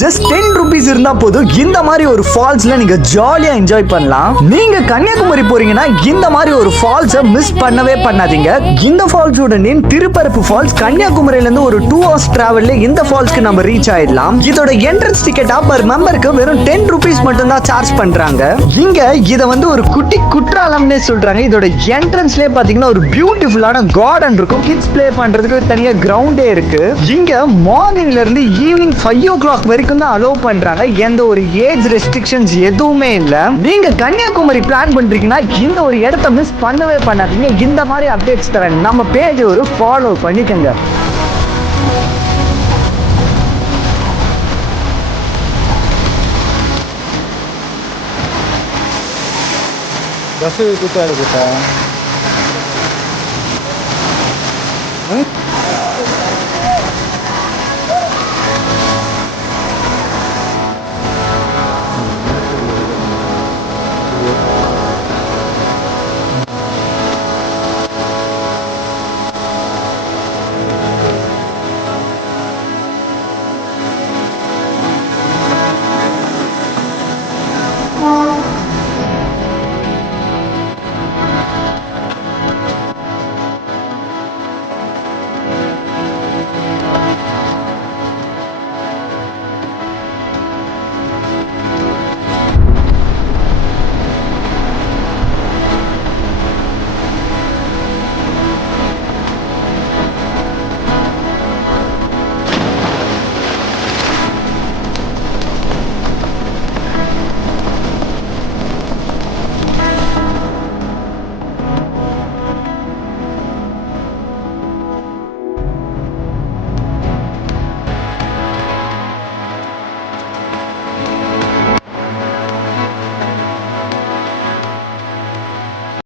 Just 10 rupees இருந்தா போதும் இந்த மாதிரி ஒரு ஃபால்ஸ்ல நீங்க ஜாலியா என்ஜாய் பண்ணலாம். நீங்க கன்னியாகுமரி போறீங்கன்னா இந்த மாதிரி ஒரு ஃபால்ஸை மிஸ் பண்ணவே பண்ணாதீங்க. இந்த ஃபால்ஸோட நேம் திருப்பரப்பு ஃபால்ஸ். கன்னியாகுமரியில இருந்து ஒரு 2 hours டிராவல்ல இந்த ஃபால்ஸ்க்கு நம்ம ரீச் ஆயிடலாம். இதோட என்ட்ரன்ஸ் டிக்கெட்டா பர் மெம்பருக்கு வெறும் 10 rupees மட்டும் தான் சார்ஜ் பண்றாங்க. இங்க இத வந்து ஒரு குட்டி குற்றாலம்னே சொல்றாங்க. இதோட என்ட்ரன்ஸ்லயே பாத்தீங்கன்னா ஒரு பியூட்டிஃபுல்லான கார்டன் இருக்கும். கிட்ஸ் ப்ளே பண்றதுக்கு தனியா கிரவுண்டே இருக்கு. இங்க மார்னிங்ல இருந்து ஈவினிங் 5 o'clock வரைக்கும் தான் அலோவ் பண்றாங்க. எந்த ஒரு ஏஜ் ரெஸ்ட்ரிக்ஷன்ஸ் எதுவுமே இல்ல. நீங்க கன்னியாகுமரி பிளான் பண்றீங்கன்னா இந்த ஒரு இடத்தை மிஸ் பண்ணவே பண்ணாதீங்க. இந்த மாதிரி அப்டேட்ஸ் தரேன். நம்ம பேஜ் ஒரு ஃபாலோ பண்ணிக்கங்க. பஸ் கூட்டா இருக்குதா?